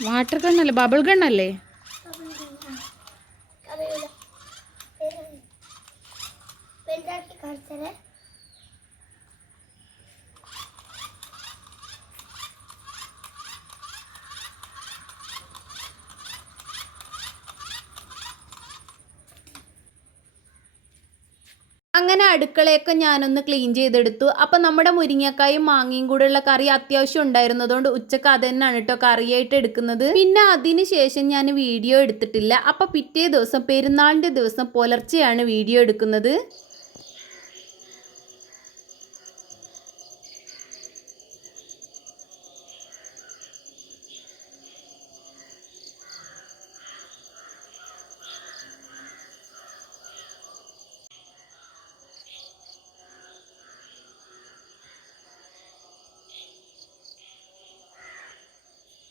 വാട്ടർ ഗണ്ണല്ലേ ബബിൾ ഗണ്ണല്ലേ അറിയില്ല അങ്ങനെ അടുക്കളയൊക്കെ ഞാനൊന്ന് ക്ലീൻ ചെയ്തെടുത്തു. അപ്പം നമ്മുടെ മുരിങ്ങക്കായും മാങ്ങയും കൂടെയുള്ള കറി അത്യാവശ്യം ഉണ്ടായിരുന്നതുകൊണ്ട് ഉച്ചയ്ക്ക് അത് തന്നെയാണ് കേട്ടോ കറിയായിട്ട് എടുക്കുന്നത്. പിന്നെ അതിന് ശേഷം ഞാൻ വീഡിയോ എടുത്തിട്ടില്ല. അപ്പം പിറ്റേ ദിവസം പെരുന്നാളിന്റെ ദിവസം പുലർച്ചെയാണ് വീഡിയോ എടുക്കുന്നത്.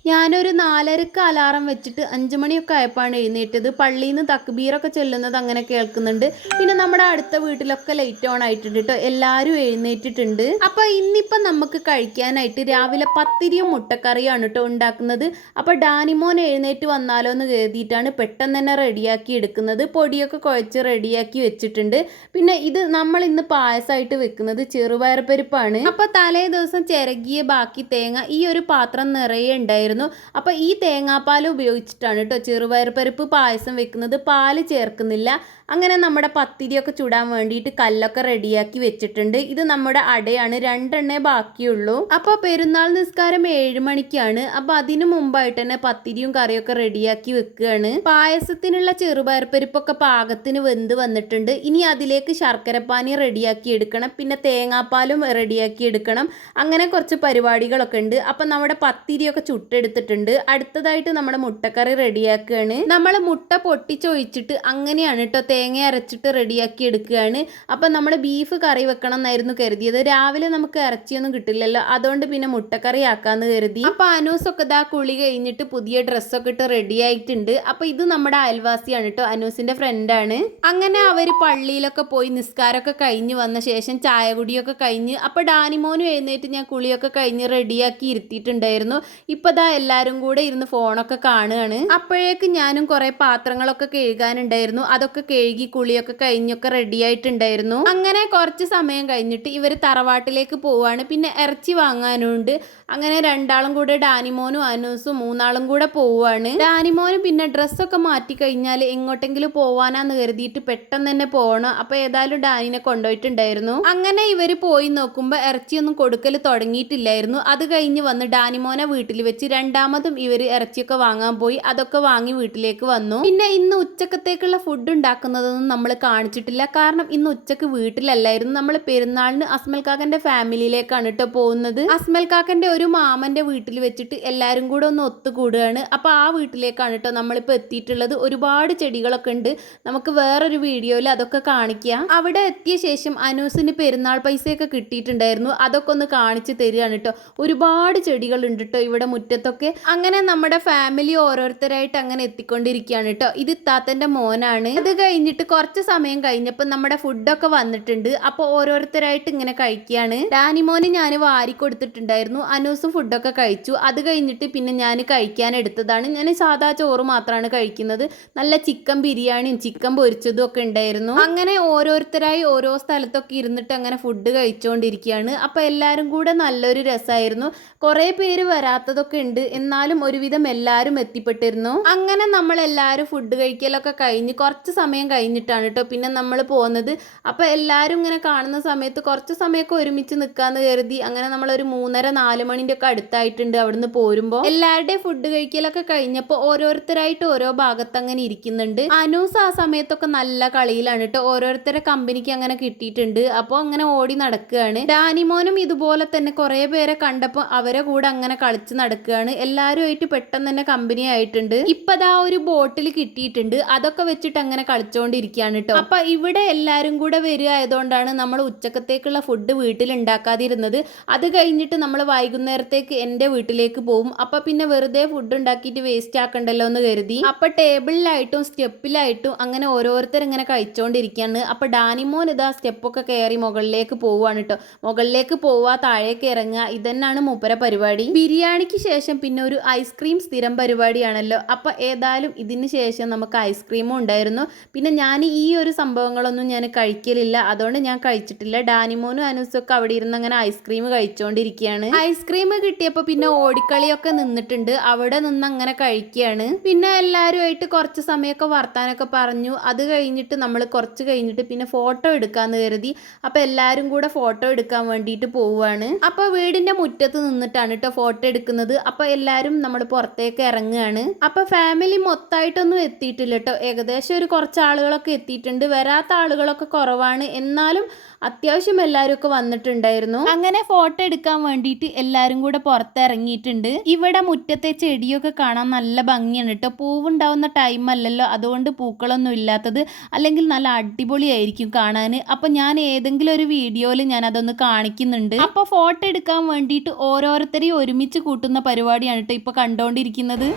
ഞാനൊരു നാലരക്ക് അലാറം വെച്ചിട്ട് അഞ്ചു മണിയൊക്കെ ആയപ്പോഴാണ് എഴുന്നേറ്റത്. പള്ളിയിൽ നിന്ന് തക്ബീറൊക്കെ ചെല്ലുന്നത് അങ്ങനെ കേൾക്കുന്നുണ്ട്. പിന്നെ നമ്മുടെ അടുത്ത വീട്ടിലൊക്കെ ലൈറ്റ് ഓൺ ആയിട്ടുണ്ട് കേട്ടോ എല്ലാവരും എഴുന്നേറ്റിട്ടുണ്ട്. അപ്പോൾ ഇന്നിപ്പം നമുക്ക് കഴിക്കാനായിട്ട് രാവിലെ പത്തിരിയും മുട്ടക്കറിയാണ് കേട്ടോ ഉണ്ടാക്കുന്നത്. അപ്പോൾ ഡാനിമോൻ എഴുന്നേറ്റ് വന്നാലോ എന്ന് കരുതിയിട്ടാണ് പെട്ടെന്ന് തന്നെ റെഡിയാക്കി എടുക്കുന്നത്. പൊടിയൊക്കെ കുഴച്ച് റെഡിയാക്കി വെച്ചിട്ടുണ്ട്. പിന്നെ ഇത് നമ്മൾ ഇന്ന് പായസമായിട്ട് വെക്കുന്നത് ചെറുപയർ പരിപ്പാണ് അപ്പോൾ തലേ ദിവസം ചിരകിയ ബാക്കി തേങ്ങ ഈ ഒരു പാത്രം നിറയെ ഉണ്ടായിരുന്നു. ഉണ്ടായിരുന്നു. അപ്പോൾ ഈ തേങ്ങാപ്പാൽ ഉപയോഗിച്ചിട്ടാണ് കേട്ടോ ചെറുപയർ പരിപ്പ് പായസം വെക്കുന്നത്. പാൽ ചേർക്കുന്നില്ല. അങ്ങനെ നമ്മുടെ പത്തിരിയൊക്കെ ചുടാൻ വേണ്ടിയിട്ട് കല്ലൊക്കെ റെഡിയാക്കി വെച്ചിട്ടുണ്ട്. ഇത് നമ്മുടെ അടയാണ്. രണ്ടെണ്ണേ ബാക്കിയുള്ളൂ. അപ്പോൾ പെരുന്നാൾ നിസ്കാരം ഏഴ് മണിക്കാണ്. അപ്പോൾ അതിനു മുമ്പായിട്ട് തന്നെ പത്തിരിയും കറിയൊക്കെ റെഡിയാക്കി വെക്കുകയാണ്. പായസത്തിനുള്ള ചെറുപയർ പരിപ്പൊക്കെ പാകത്തിന് വെന്ത് വന്നിട്ടുണ്ട്. ഇനി അതിലേക്ക് ശർക്കരപ്പാനി റെഡിയാക്കി എടുക്കണം. പിന്നെ തേങ്ങാപ്പാലും റെഡിയാക്കി എടുക്കണം. അങ്ങനെ കുറച്ച് പരിപാടികളൊക്കെ ഉണ്ട്. അപ്പം നമ്മുടെ പത്തിരിയൊക്കെ ചുട്ടെടുത്തിട്ടുണ്ട് അടുത്തതായിട്ട് നമ്മുടെ മുട്ടക്കറി റെഡിയാക്കുകയാണ്. നമ്മൾ മുട്ട പൊട്ടിച്ചൊഴിച്ചിട്ട് അങ്ങനെയാണ് കേട്ടോ തേങ്ങ അരച്ചിട്ട് റെഡിയാക്കി എടുക്കുകയാണ്. അപ്പം നമ്മൾ ബീഫ് കറി വെക്കണം എന്നായിരുന്നു കരുതിയത്. രാവിലെ നമുക്ക് ഇറച്ചിയൊന്നും കിട്ടില്ലല്ലോ. അതുകൊണ്ട് പിന്നെ മുട്ടക്കറി ആക്കാന്ന് കരുതി. അപ്പം അനൂസൊക്കെ ഇതാ കുളി കഴിഞ്ഞിട്ട് പുതിയ ഡ്രസ്സൊക്കെ ഇട്ട് റെഡി ആയിട്ടുണ്ട്. അപ്പം ഇത് നമ്മുടെ അയൽവാസിയാണ് കേട്ടോ അനൂസിന്റെ ഫ്രണ്ടാണ്. അങ്ങനെ അവർ പള്ളിയിലൊക്കെ പോയി നിസ്കാരമൊക്കെ കഴിഞ്ഞ് വന്ന ശേഷം ചായ കുടിയൊക്കെ കഴിഞ്ഞ് അപ്പോൾ ഡാനിമോനും എഴുന്നേറ്റ് ഞാൻ കുളിയൊക്കെ കഴിഞ്ഞ് റെഡിയാക്കി ഇരുത്തിയിട്ടുണ്ടായിരുന്നു. ഇപ്പം ദാ എല്ലാവരും കൂടെ ഇരുന്ന് ഫോണൊക്കെ കാണുകയാണ്. അപ്പോഴേക്ക് ഞാനും കുറേ പാത്രങ്ങളൊക്കെ കഴുകാനുണ്ടായിരുന്നു. അതൊക്കെ കഴുകി കുളിയൊക്കെ കഴിഞ്ഞൊക്കെ റെഡി ആയിട്ടുണ്ടായിരുന്നു. അങ്ങനെ കുറച്ച് സമയം കഴിഞ്ഞിട്ട് ഇവർ തറവാട്ടിലേക്ക് പോവാണ് പിന്നെ ഇറച്ചി വാങ്ങാനുണ്ട്. അങ്ങനെ രണ്ടാളും കൂടെ ഡാനിമോനും അനൂസും മൂന്നാളും കൂടെ പോവാണ് ഡാനിമോനും പിന്നെ ഡ്രസ്സൊക്കെ മാറ്റി കഴിഞ്ഞാൽ എങ്ങോട്ടെങ്കിലും പോവാനാന്ന് കരുതിയിട്ട് പെട്ടെന്ന് തന്നെ പോകണം അപ്പൊ ഏതായാലും ഡാനിനെ കൊണ്ടുപോയിട്ടുണ്ടായിരുന്നു. അങ്ങനെ ഇവർ പോയി നോക്കുമ്പോൾ ഇറച്ചിയൊന്നും കൊടുക്കൽ തുടങ്ങിയിട്ടില്ലായിരുന്നു. അത് കഴിഞ്ഞ് വന്ന് ഡാനിമോനെ വീട്ടിൽ വെച്ച് രണ്ടാമതും ഇവർ ഇറച്ചിയൊക്കെ വാങ്ങാൻ പോയി അതൊക്കെ വാങ്ങി വീട്ടിലേക്ക് വന്നു. പിന്നെ ഇന്ന് ഉച്ചക്കത്തേക്കുള്ള ഫുഡ് ഉണ്ടാക്കുന്നതൊന്നും നമ്മൾ കാണിച്ചിട്ടില്ല. കാരണം ഇന്ന് ഉച്ചയ്ക്ക് വീട്ടിലല്ലായിരുന്നു. നമ്മൾ പെരുന്നാളിന് അസ്മൽ കാക്കന്റെ ഫാമിലിയിലേക്കാണ് കേട്ടോ പോകുന്നത്. അസ്മൽ കാക്കന്റെ ഒരു മാമന്റെ വീട്ടിൽ വെച്ചിട്ട് എല്ലാവരും കൂടെ ഒന്ന് ഒത്തുകൂടുകയാണ്. അപ്പോൾ ആ വീട്ടിലേക്കാണ് കേട്ടോ നമ്മളിപ്പോൾ എത്തിയിട്ടുള്ളത്. ഒരുപാട് ചെടികളൊക്കെ ഉണ്ട്. നമുക്ക് വേറൊരു വീഡിയോയിൽ അതൊക്കെ കാണിക്കാം. അവിടെ എത്തിയ ശേഷം അനൂസിന് പെരുന്നാൾ പൈസയൊക്കെ കിട്ടിയിട്ടുണ്ടായിരുന്നു. അതൊക്കെ ഒന്ന് കാണിച്ചു തരികയാണ് കേട്ടോ ഒരുപാട് ചെടികൾ ഉണ്ട് കേട്ടോ ഇവിടെ മുറ്റത്തൊക്കെ. അങ്ങനെ നമ്മുടെ ഫാമിലി ഓരോരുത്തരായിട്ട് അങ്ങനെ എത്തിക്കൊണ്ടിരിക്കുകയാണ് കേട്ടോ ഇത് താത്തന്റെ മോനാണ്. അത് കഴിഞ്ഞിട്ട് കുറച്ച് സമയം കഴിഞ്ഞപ്പോൾ നമ്മുടെ ഫുഡൊക്കെ വന്നിട്ടുണ്ട്. അപ്പോൾ ഓരോരുത്തരായിട്ട് ഇങ്ങനെ കഴിക്കുകയാണ്. ഡാനിമോന് ഞാൻ വാരി കൊടുത്തിട്ടുണ്ടായിരുന്നു. അനൂസും ഫുഡൊക്കെ കഴിച്ചു. അത് കഴിഞ്ഞിട്ട് പിന്നെ ഞാൻ കഴിക്കാൻ എടുത്തതാണ്. ഞാൻ സാധാ ചോറ് മാത്രമാണ് കഴിക്കുന്നത്. നല്ല ചിക്കൻ ബിരിയാണിയും ചിക്കൻ പൊരിച്ചതും ഒക്കെ ഉണ്ടായിരുന്നു. അങ്ങനെ ഓരോരുത്തരായി ഓരോ സ്ഥലത്തൊക്കെ ഇരുന്നിട്ട് അങ്ങനെ ഫുഡ് കഴിച്ചുകൊണ്ടിരിക്കുകയാണ് അപ്പോൾ എല്ലാവരും കൂടെ നല്ലൊരു രസമായിരുന്നു. കുറേ പേര് വരാത്തതൊക്കെ ഉണ്ട്. എന്നാലും ഒരുവിധം എല്ലാവരും എത്തിപ്പെട്ടിരുന്നു. അങ്ങനെ നമ്മൾ എല്ലാവരും ഫുഡ് കഴിക്കലൊക്കെ കഴിഞ്ഞ് കുറച്ച് സമയം കഴിഞ്ഞിട്ടാണ് കേട്ടോ പിന്നെ നമ്മൾ പോകുന്നത് അപ്പോൾ എല്ലാവരും ഇങ്ങനെ കാണുന്ന സമയത്ത് കുറച്ച് സമയമൊക്കെ ഒരുമിച്ച് നിൽക്കാന്ന് കരുതി അങ്ങനെ നമ്മൾ നമ്മളൊരു മൂന്നര നാല് മണിന്റെ ഒക്കെ അടുത്തായിട്ടുണ്ട് അവിടുന്ന് പോരുമ്പോൾ എല്ലാവരുടെയും ഫുഡ് കഴിക്കലൊക്കെ കഴിഞ്ഞപ്പോൾ ഓരോരുത്തരായിട്ട് ഓരോ ഭാഗത്ത് അങ്ങനെ ഇരിക്കുന്നുണ്ട്. അനൂസ് ആ സമയത്തൊക്കെ നല്ല കളിയിലാണ് കേട്ടോ ഓരോരുത്തരെ കമ്പനിക്ക് അങ്ങനെ കിട്ടിയിട്ടുണ്ട്. അപ്പോൾ അങ്ങനെ ഓടി നടക്കുകയാണ് ഡാനിമോനും ഇതുപോലെ തന്നെ കുറേ പേരെ കണ്ടപ്പോൾ അവരെ കൂടെ അങ്ങനെ കളിച്ച് നടക്കുകയാണ് എല്ലാവരുമായിട്ട് പെട്ടെന്ന് തന്നെ കമ്പനി ആയിട്ടുണ്ട്. ഇപ്പതാ ഒരു ബോട്ടിൽ കിട്ടിയിട്ടുണ്ട്. അതൊക്കെ വെച്ചിട്ട് അങ്ങനെ കളിച്ചോണ്ടിരിക്കുകയാണ് കേട്ടോ അപ്പൊ ഇവിടെ എല്ലാവരും കൂടെ വരിക ആയതുകൊണ്ടാണ് നമ്മൾ ഉച്ചക്കത്തേക്കുള്ള ഫുഡ് വീട്ടിൽ ഉണ്ടാക്കാതിരുന്നത്. അത് കഴിഞ്ഞിട്ട് നമ്മൾ വൈകുന്നേരത്തേക്ക് എന്റെ വീട്ടിലേക്ക് പോകും അപ്പൊ പിന്നെ വെറുതെ ഫുഡ് ഉണ്ടാക്കിയിട്ട് വേസ്റ്റ് ആക്കണ്ടല്ലോ എന്ന് കരുതി. അപ്പൊ ടേബിളിലായിട്ടും സ്റ്റെപ്പിലായിട്ടും അങ്ങനെ ഓരോരുത്തർ ഇങ്ങനെ കഴിച്ചോണ്ടിരിക്കുകയാണ് അപ്പൊ ഡാനിമോൻ ഇതാ സ്റ്റെപ്പൊക്കെ കയറി മുകളിലേക്ക് പോവുകയാണ് കേട്ടോ മുകളിലേക്ക് പോവുക താഴേക്ക് ഇറങ്ങുക ഇതന്നാണ് മൂപ്പര പരിപാടി. ബിരിയാണിക്ക് ശേഷം പിന്നെ ഒരു ഐസ്ക്രീം സ്ഥിരം പരിപാടിയാണല്ലോ. അപ്പോൾ ഏതായാലും ഇതിന് ശേഷം നമുക്ക് ഐസ്ക്രീമും ഉണ്ടായിരുന്നു. പിന്നെ ഞാൻ ഈ ഒരു സംഭവങ്ങളൊന്നും ഞാൻ കഴിക്കലില്ല. അതുകൊണ്ട് ഞാൻ കഴിച്ചിട്ടില്ല. ഡാനിമോനും അനുസൊക്കെ അവിടെ ഇരുന്ന് അങ്ങനെ ഐസ്ക്രീം കഴിച്ചുകൊണ്ടിരിക്കുകയാണ് ഐസ്ക്രീം കിട്ടിയപ്പോൾ പിന്നെ ഓടിക്കളിയൊക്കെ നിന്നിട്ടുണ്ട്. അവിടെ നിന്ന് അങ്ങനെ കഴിക്കുകയാണ്. പിന്നെ എല്ലാവരുമായിട്ട് കുറച്ച് സമയമൊക്കെ വർത്താനൊക്കെ പറഞ്ഞു. അത് കഴിഞ്ഞിട്ട് നമ്മൾ കുറച്ച് കഴിഞ്ഞിട്ട് പിന്നെ ഫോട്ടോ എടുക്കാന്ന് കരുതി. അപ്പോൾ എല്ലാവരും കൂടെ ഫോട്ടോ എടുക്കാൻ വേണ്ടിയിട്ട് പോവുകയാണ്. അപ്പോൾ വീടിന്റെ മുറ്റത്ത് നിന്നിട്ടാണ് കേട്ടോ ഫോട്ടോ എടുക്കുന്നത്. അപ്പോൾ എല്ലാവരും നമ്മൾ പുറത്തേക്ക് ഇറങ്ങുകയാണ്. അപ്പോൾ ഫാമിലി മൊത്തമായിട്ടൊന്നും എത്തിയിട്ടില്ല കേട്ടോ ഏകദേശം ഒരു കുറച്ച് ആളുകളൊക്കെ എത്തിയിട്ടുണ്ട്. വരാത്ത ആളുകളൊക്കെ കുറവാണ്. എന്നാലും അത്യാവശ്യം എല്ലാവരും ഒക്കെ വന്നിട്ടുണ്ടായിരുന്നു. അങ്ങനെ ഫോട്ടോ എടുക്കാൻ വേണ്ടിയിട്ട് എല്ലാവരും കൂടെ പുറത്തിറങ്ങിയിട്ടുണ്ട്. ഇവിടെ മുറ്റത്തെ ചെടിയൊക്കെ കാണാൻ നല്ല ഭംഗിയാണ് കേട്ടോ പൂവുണ്ടാവുന്ന ടൈം അല്ലല്ലോ. അതുകൊണ്ട് പൂക്കളൊന്നും ഇല്ലാത്തത്. അല്ലെങ്കിൽ നല്ല അടിപൊളിയായിരിക്കും കാണാൻ അപ്പം ഞാൻ ഏതെങ്കിലും ഒരു വീഡിയോയിൽ ഞാൻ അതൊന്ന് കാണിക്കുന്നുണ്ട്. അപ്പോൾ ഫോട്ടോ എടുക്കാൻ വേണ്ടിയിട്ട് ഓരോരുത്തരെയും ഒരുമിച്ച് കൂട്ടുന്ന പരിപാടിയാണ് കേട്ടോ ഇപ്പോൾ കണ്ടുകൊണ്ടിരിക്കുന്നത്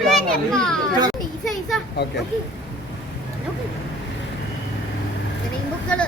ഈസ ഓക്കെ. റെയിൻബോക്കൾ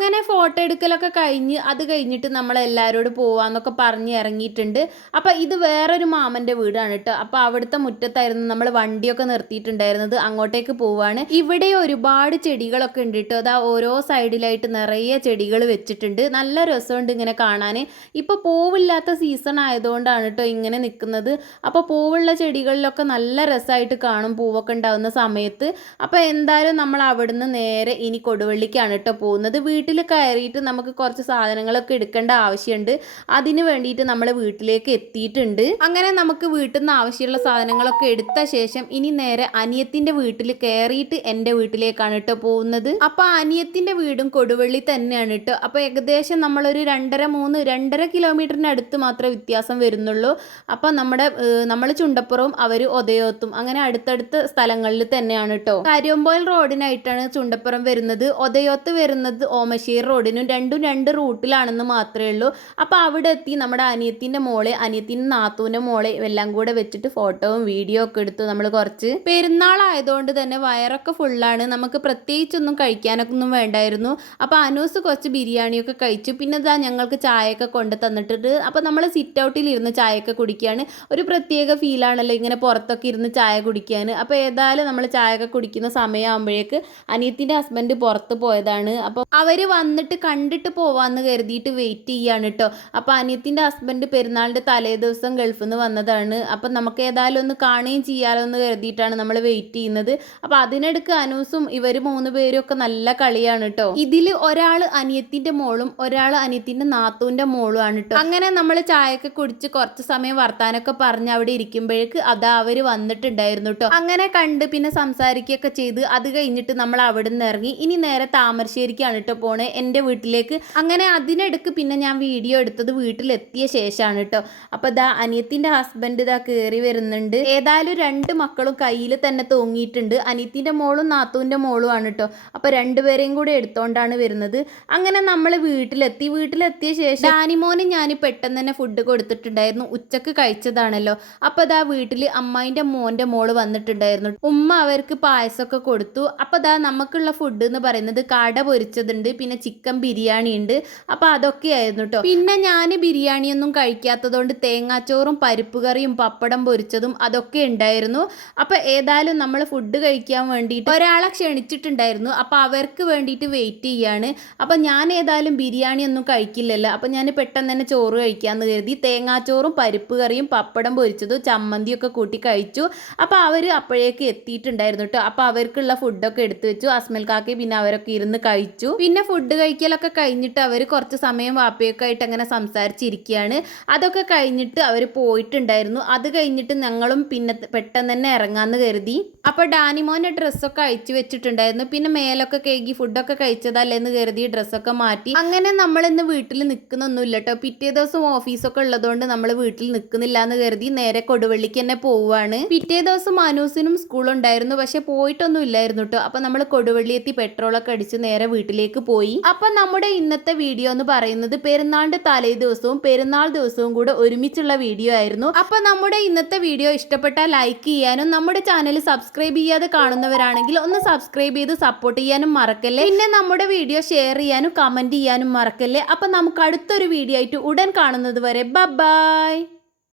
അങ്ങനെ ഫോട്ടോ എടുക്കലൊക്കെ കഴിഞ്ഞ് അത് കഴിഞ്ഞിട്ട് നമ്മൾ എല്ലാവരോടും പോവാന്നൊക്കെ പറഞ്ഞ് ഇറങ്ങിയിട്ടുണ്ട്. അപ്പം ഇത് വേറൊരു മാമന്റെ വീടാണ് കേട്ടോ അപ്പോൾ അവിടുത്തെ മുറ്റത്തായിരുന്നു നമ്മൾ വണ്ടിയൊക്കെ നിർത്തിയിട്ടുണ്ടായിരുന്നത്. അങ്ങോട്ടേക്ക് പോവാണ്. ഇവിടെ ഒരുപാട് ചെടികളൊക്കെ ഉണ്ട് കേട്ടോ അതാ ഓരോ സൈഡിലായിട്ട് നിറയെ ചെടികൾ വെച്ചിട്ടുണ്ട്. നല്ല രസമുണ്ട് ഇങ്ങനെ കാണാൻ ഇപ്പോൾ പൂവില്ലാത്ത സീസൺ ആയതുകൊണ്ടാണ് കേട്ടോ ഇങ്ങനെ നിൽക്കുന്നത് അപ്പോൾ പൂവുള്ള ചെടികളിലൊക്കെ നല്ല രസമായിട്ട് കാണും പൂവൊക്കെ ഉണ്ടാവുന്ന സമയത്ത്. അപ്പോൾ എന്തായാലും നമ്മൾ അവിടുന്ന് നേരെ ഇനി കൊടുവള്ളിക്കാണ് കേട്ടോ പോകുന്നത്. വീട്ടിൽ കയറിയിട്ട് നമുക്ക് കുറച്ച് സാധനങ്ങളൊക്കെ എടുക്കേണ്ട ആവശ്യമുണ്ട്. അതിന് വേണ്ടിയിട്ട് നമ്മൾ വീട്ടിലേക്ക് എത്തിയിട്ടുണ്ട്. അങ്ങനെ നമുക്ക് വീട്ടിൽ നിന്ന് ആവശ്യമുള്ള സാധനങ്ങളൊക്കെ എടുത്ത ശേഷം ഇനി നേരെ അനിയത്തിന്റെ വീട്ടിൽ കയറിയിട്ട് എന്റെ വീട്ടിലേക്കാണ് കേട്ടോ പോകുന്നത്. അപ്പോൾ അനിയത്തിന്റെ വീടും കൊടുവള്ളി തന്നെയാണ് കേട്ടോ. അപ്പോൾ ഏകദേശം നമ്മളൊരു രണ്ടര മൂന്ന് രണ്ടര കിലോമീറ്ററിന് അടുത്ത് മാത്രമേ വ്യത്യാസം വരുന്നുള്ളൂ. അപ്പോൾ നമ്മുടെ നമ്മൾ ചുണ്ടപ്പുറവും അവർ ഒതയോത്തും അങ്ങനെ അടുത്തടുത്ത സ്ഥലങ്ങളിൽ തന്നെയാണ് കേട്ടോ. കരിയമ്പോയിൽ റോഡിനായിട്ടാണ് ചുണ്ടപ്പുറം വരുന്നത്. ഒതയോത്ത് വരുന്നത് ഓമശ്ശേരി റോഡിനും രണ്ടും രണ്ട് റൂട്ടിലാണെന്ന് മാത്രമേ ഉള്ളൂ. അപ്പോൾ അവിടെ എത്തി നമ്മുടെ അനിയത്തിന്റെ മോളെ അനിയത്തിന്റെ നാത്തൂന്റെ മോളെ എല്ലാം കൂടെ വെച്ചിട്ട് ഫോട്ടോയും വീഡിയോ ഒക്കെ എടുത്തു നമ്മൾ കുറച്ച്. പെരുന്നാളായതുകൊണ്ട് തന്നെ വയറൊക്കെ ഫുള്ളാണ്. നമുക്ക് പ്രത്യേകിച്ചൊന്നും കഴിക്കാനൊക്കെ ഒന്നും വേണ്ടായിരുന്നു. അപ്പോൾ അനൂസ് കുറച്ച് ബിരിയാണിയൊക്കെ കഴിച്ചു. പിന്നെ ഇതാ ഞങ്ങൾക്ക് ചായയൊക്കെ കൊണ്ട് തന്നിട്ടുണ്ട് അപ്പോൾ നമ്മൾ സിറ്റ് ഔട്ടിൽ ഇരുന്ന് ചായയൊക്കെ കുടിക്കുകയാണ്. ഒരു പ്രത്യേക ഫീലാണല്ലോ ഇങ്ങനെ പുറത്തൊക്കെ ഇരുന്ന് ചായ കുടിക്കാൻ അപ്പോൾ ഏതായാലും നമ്മൾ ചായയൊക്കെ കുടിക്കുന്ന സമയമാകുമ്പോഴേക്ക് അനിയത്തിന്റെ ഹസ്ബൻഡ് പുറത്ത് പോയതാണ്. അപ്പോൾ അവർ വന്നിട്ട് കണ്ടിട്ട് പോവാന്ന് കരുതിയിട്ട് വെയിറ്റ് ചെയ്യാണ് കേട്ടോ അപ്പോൾ അനിയത്തിന്റെ ഹസ്ബൻഡ് പെരുന്നാളിന്റെ തലേ ദിവസം ഗൾഫിൽ നിന്ന് വന്നതാണ്. അപ്പം നമുക്ക് ഏതായാലും ഒന്ന് കാണുകയും ചെയ്യാലോ എന്ന് കരുതിയിട്ടാണ് നമ്മൾ വെയിറ്റ് ചെയ്യുന്നത്. അപ്പോൾ അതിനിടക്ക് അനൂസും ഇവർ മൂന്ന് പേരും ഒക്കെ നല്ല കളിയാണ് കേട്ടോ ഇതിൽ ഒരാൾ അനിയത്തിന്റെ മോളും ഒരാൾ അനിയത്തിന്റെ നാത്തൂന്റെ മോളും ആണ് കേട്ടോ അങ്ങനെ നമ്മൾ ചായയൊക്കെ കുടിച്ച് കുറച്ച് സമയം വർത്താനൊക്കെ പറഞ്ഞ് അവിടെ ഇരിക്കുമ്പോഴേക്ക് അതാ അവർ വന്നിട്ടുണ്ടായിരുന്നു കേട്ടോ അങ്ങനെ കണ്ട് പിന്നെ സംസാരിക്കുകയൊക്കെ ചെയ്ത് അത് കഴിഞ്ഞിട്ട് നമ്മൾ അവിടെ നിന്ന് ഇറങ്ങി. ഇനി നേരെ താമരശ്ശേരിക്കാണ് കേട്ടോ പോണേ എന്റെ വീട്ടിലേക്ക്. അങ്ങനെ അതിനിടക്ക് പിന്നെ ഞാൻ വീഡിയോ എടുത്തത് വീട്ടിലെത്തിയ ശേഷമാണ് കേട്ടോ അപ്പോൾ ദാ അനിയത്തിന്റെ ഹസ്ബൻഡ് ഇതാ കയറി വരുന്നുണ്ട്. ഏതായാലും രണ്ട് മക്കളും കയ്യിൽ തന്നെ തൂങ്ങിയിട്ടുണ്ട്. അനിയത്തിന്റെ മോളും നാത്തൂന്റെ മോളും ആണ് കേട്ടോ അപ്പോൾ രണ്ടുപേരെയും കൂടെ എടുത്തോണ്ടാണ് വരുന്നത്. അങ്ങനെ നമ്മൾ വീട്ടിലെത്തി. വീട്ടിലെത്തിയ ശേഷം ഡാനിമോന് ഞാൻ പെട്ടെന്ന് തന്നെ ഫുഡ് കൊടുത്തിട്ടുണ്ടായിരുന്നു. ഉച്ചയ്ക്ക് കഴിച്ചതാണല്ലോ. അപ്പോൾ ദാ വീട്ടിൽ അമ്മായിന്റെ മോന്റെ മോൾ വന്നിട്ടുണ്ടായിരുന്നു. ഉമ്മ അവർക്ക് പായസമൊക്കെ കൊടുത്തു. അപ്പോൾ ദാ നമുക്കുള്ള ഫുഡ് എന്ന് പറയുന്നത് കട പൊരിച്ചതുണ്ട്. പിന്നെ ചിക്കൻ ബിരിയാണി ഉണ്ട്. അപ്പൊ അതൊക്കെ ആയിരുന്നു കേട്ടോ പിന്നെ ഞാൻ ബിരിയാണിയൊന്നും കഴിക്കാത്തതുകൊണ്ട് തേങ്ങാച്ചോറും പരിപ്പ് കറിയും പപ്പടം പൊരിച്ചതും അതൊക്കെ ഉണ്ടായിരുന്നു. അപ്പോൾ ഏതായാലും നമ്മൾ ഫുഡ് കഴിക്കാൻ വേണ്ടിയിട്ട് ഒരാളെ ക്ഷണിച്ചിട്ടുണ്ടായിരുന്നു. അപ്പോൾ അവർക്ക് വേണ്ടിയിട്ട് വെയിറ്റ് ചെയ്യാണ്. അപ്പോൾ ഞാൻ ഏതായാലും ബിരിയാണി ഒന്നും കഴിക്കില്ലല്ലോ. അപ്പോൾ ഞാൻ പെട്ടെന്ന് തന്നെ ചോറ് കഴിക്കാമെന്ന് കരുതി തേങ്ങാച്ചോറും പരിപ്പ് കറിയും പപ്പടം പൊരിച്ചതും ചമ്മന്തിയൊക്കെ കൂട്ടി കഴിച്ചു. അപ്പോൾ അവർ അപ്പോഴേക്ക് എത്തിയിട്ടുണ്ടായിരുന്നു കേട്ടോ അപ്പോൾ അവർക്കുള്ള ഫുഡൊക്കെ എടുത്തു വെച്ചു. അസ്മൽ കാക്കി പിന്നെ അവരൊക്കെ ഇരുന്ന് കഴിച്ചു. പിന്നെ ഫുഡ് കഴിക്കലൊക്കെ കഴിഞ്ഞിട്ട് അവർ കുറച്ച് സമയം വാപ്പയൊക്കെ ആയിട്ട് അങ്ങനെ സംസാരിച്ചിരിക്കുകയാണ്. അതൊക്കെ കഴിഞ്ഞിട്ട് അവർ പോയിട്ടുണ്ടായിരുന്നു. അത് കഴിഞ്ഞിട്ട് ഞങ്ങളും പിന്നെ പെട്ടെന്ന് തന്നെ ഇറങ്ങാമെന്ന് കരുതി. അപ്പോൾ ഡാനിമോന്റെ ഡ്രസ്സൊക്കെ അയച്ചു വെച്ചിട്ടുണ്ടായിരുന്നു. പിന്നെ മേലൊക്കെ കഴുകി ഫുഡൊക്കെ കഴിച്ചതല്ലേ എന്ന് കരുതി ഡ്രസ്സൊക്കെ മാറ്റി. അങ്ങനെ നമ്മൾ ഇന്ന് വീട്ടിൽ നിൽക്കുന്നൊന്നുമില്ല കേട്ടോ പിറ്റേ ദിവസം ഓഫീസൊക്കെ ഉള്ളതുകൊണ്ട് നമ്മൾ വീട്ടിൽ നിൽക്കുന്നില്ല എന്ന് കരുതി നേരെ കൊടുവള്ളിക്ക് തന്നെ പോവുകയാണ് പിറ്റേ ദിവസം മാനൂസിനും സ്കൂളുണ്ടായിരുന്നു. പക്ഷെ പോയിട്ടൊന്നും ഇല്ലായിരുന്നു കേട്ടോ അപ്പോൾ നമ്മൾ കൊടുവള്ളി എത്തി പെട്രോളൊക്കെ അടിച്ച് നേരെ വീട്ടിലേക്ക് പോയി. അപ്പം നമ്മുടെ ഇന്നത്തെ വീഡിയോ എന്ന് പറയുന്നത് പെരുന്നാളിന്റെ തലേ ദിവസവും പെരുന്നാൾ ദിവസവും കൂടെ ഒരുമിച്ചുള്ള വീഡിയോ ആയിരുന്നു. അപ്പം നമ്മുടെ ഇന്നത്തെ വീഡിയോ ഇഷ്ടപ്പെട്ടാൽ ലൈക്ക് ചെയ്യാനും നമ്മുടെ ചാനൽ സബ്സ്ക്രൈബ് ചെയ്യാതെ കാണുന്നവരാണെങ്കിൽ ഒന്ന് സബ്സ്ക്രൈബ് ചെയ്ത് സപ്പോർട്ട് ചെയ്യാനും മറക്കല്ലേ? പിന്നെ നമ്മുടെ വീഡിയോ ഷെയർ ചെയ്യാനും കമന്റ് ചെയ്യാനും മറക്കല്ലേ? അപ്പം നമുക്ക് അടുത്തൊരു വീഡിയോ ആയിട്ട് ഉടൻ കാണുന്നത് വരെ ബൈ